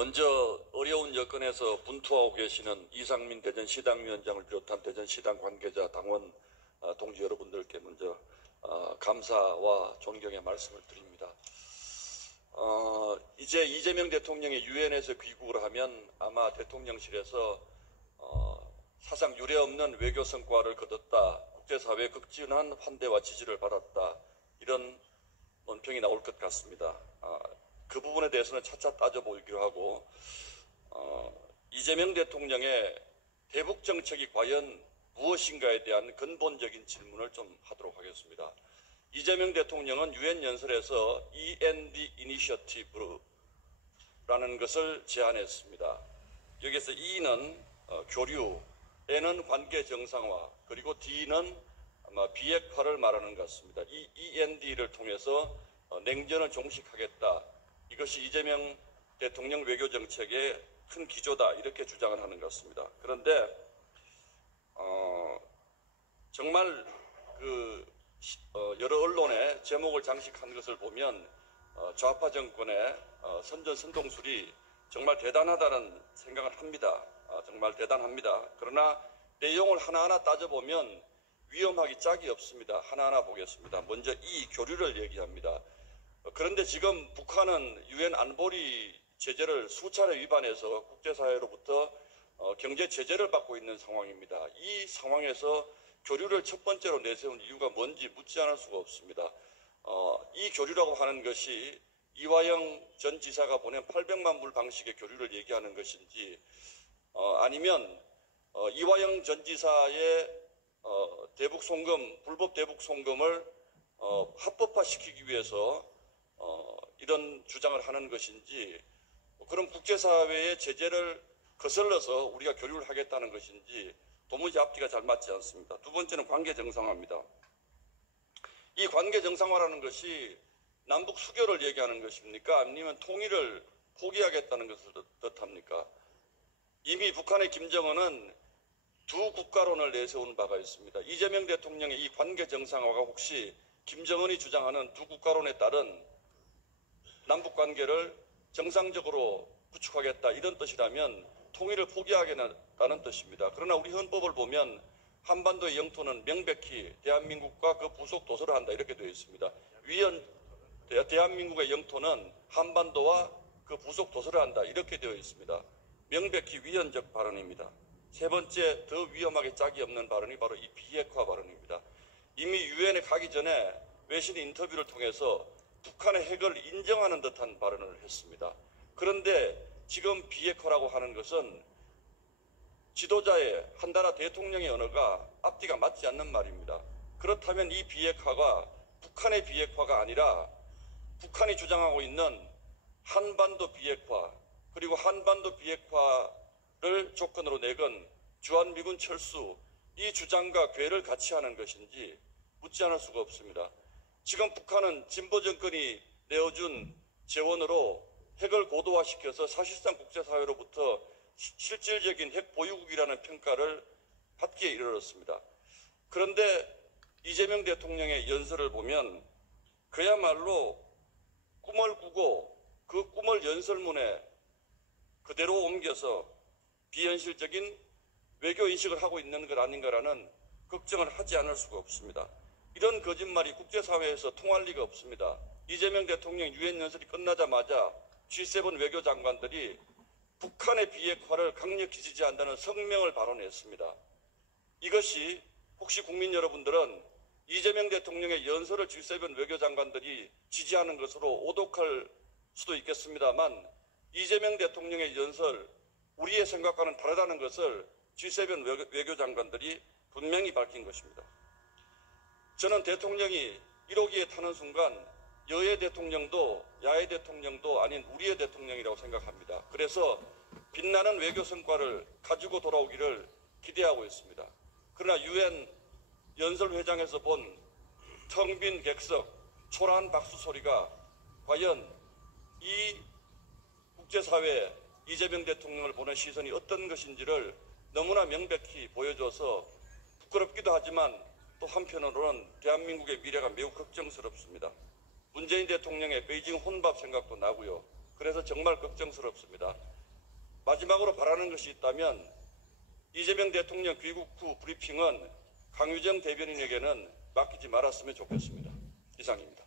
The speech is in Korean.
먼저 어려운 여건에서 분투하고 계시는 이상민 대전시당위원장을 비롯한 대전시당 관계자, 당원 동지 여러분들께 먼저 감사와 존경의 말씀을 드립니다. 이제 이재명 대통령이 유엔에서 귀국을 하면 아마 대통령실에서 사상 유례없는 외교 성과를 거뒀다, 국제사회의 극진한 환대와 지지를 받았다, 이런 논평이 나올 것 같습니다. 그 부분에 대해서는 차차 따져보기로 하고, 이재명 대통령의 대북 정책이 과연 무엇인가에 대한 근본적인 질문을 좀 하도록 하겠습니다. 이재명 대통령은 유엔 연설에서 END 이니셔티브라는 것을 제안했습니다. 여기서 E는 교류, N은 관계 정상화, 그리고 D는 아마 비핵화를 말하는 것 같습니다. 이 END를 통해서 냉전을 종식하겠다. 이것이 이재명 대통령 외교 정책의 큰 기조다, 이렇게 주장을 하는 것 같습니다. 그런데 정말 여러 언론에 제목을 장식한 것을 보면 좌파 정권의 선전선동술이 정말 대단하다는 생각을 합니다. 정말 대단합니다. 그러나 내용을 하나하나 따져보면 위험하기 짝이 없습니다. 하나하나 보겠습니다. 먼저 이 교류를 얘기합니다. 그런데 지금 북한은 유엔 안보리 제재를 수차례 위반해서 국제사회로부터 경제 제재를 받고 있는 상황입니다. 이 상황에서 교류를 첫 번째로 내세운 이유가 뭔지 묻지 않을 수가 없습니다. 이 교류라고 하는 것이 이화영 전 지사가 보낸 800만 불 방식의 교류를 얘기하는 것인지, 아니면 이화영 전 지사의 대북 송금, 불법 대북 송금을 합법화시키기 위해서 이런 주장을 하는 것인지, 그럼 국제사회의 제재를 거슬러서 우리가 교류를 하겠다는 것인지 도무지 앞뒤가 잘 맞지 않습니다. 두 번째는 관계 정상화입니다. 이 관계 정상화라는 것이 남북 수교를 얘기하는 것입니까? 아니면 통일을 포기하겠다는 것을 뜻합니까? 이미 북한의 김정은은 두 국가론을 내세운 바가 있습니다. 이재명 대통령의 이 관계 정상화가 혹시 김정은이 주장하는 두 국가론에 따른 남북 관계를 정상적으로 구축하겠다, 이런 뜻이라면 통일을 포기하겠다는 뜻입니다. 그러나 우리 헌법을 보면 한반도의 영토는 명백히 대한민국과 그 부속 도서를 한다, 이렇게 되어 있습니다. 대한민국의 영토는 한반도와 그 부속 도서를 한다, 이렇게 되어 있습니다. 명백히 위헌적 발언입니다. 세 번째, 더 위험하게 짝이 없는 발언이 바로 이 비핵화 발언입니다. 이미 유엔에 가기 전에 외신 인터뷰를 통해서 북한의 핵을 인정하는 듯한 발언을 했습니다. 그런데 지금 비핵화라고 하는 것은 지도자의, 한 나라 대통령의 언어가 앞뒤가 맞지 않는 말입니다. 그렇다면 이 비핵화가 북한의 비핵화가 아니라 북한이 주장하고 있는 한반도 비핵화, 그리고 한반도 비핵화를 조건으로 내건 주한미군 철수, 이 주장과 궤를 같이 하는 것인지 묻지 않을 수가 없습니다. 지금 북한은 진보 정권이 내어준 재원으로 핵을 고도화시켜서 사실상 국제사회로부터 실질적인 핵 보유국이라는 평가를 받기에 이르렀습니다. 그런데 이재명 대통령의 연설을 보면 그야말로 꿈을 꾸고 그 꿈을 연설문에 그대로 옮겨서 비현실적인 외교인식을 하고 있는 것 아닌가라는 걱정을 하지 않을 수가 없습니다. 이런 거짓말이 국제사회에서 통할 리가 없습니다. 이재명 대통령 유엔 연설이 끝나자마자 G7 외교장관들이 북한의 비핵화를 강력히 지지한다는 성명을 발언했습니다. 이것이 혹시 국민 여러분들은 이재명 대통령의 연설을 G7 외교장관들이 지지하는 것으로 오독할 수도 있겠습니다만, 이재명 대통령의 연설, 우리의 생각과는 다르다는 것을 G7 외교장관들이 분명히 밝힌 것입니다. 저는 대통령이 1호기에 타는 순간 여야 대통령도 야외 대통령도 아닌 우리의 대통령이라고 생각합니다. 그래서 빛나는 외교 성과를 가지고 돌아오기를 기대하고 있습니다. 그러나 유엔 연설회장에서 본 텅 빈 객석, 초라한 박수 소리가 과연 이 국제사회에 이재명 대통령을 보는 시선이 어떤 것인지를 너무나 명백히 보여줘서 부끄럽기도 하지만 또 한편으로는 대한민국의 미래가 매우 걱정스럽습니다. 문재인 대통령의 베이징 혼밥 생각도 나고요. 그래서 정말 걱정스럽습니다. 마지막으로 바라는 것이 있다면 이재명 대통령 귀국 후 브리핑은 강유정 대변인에게는 맡기지 말았으면 좋겠습니다. 이상입니다.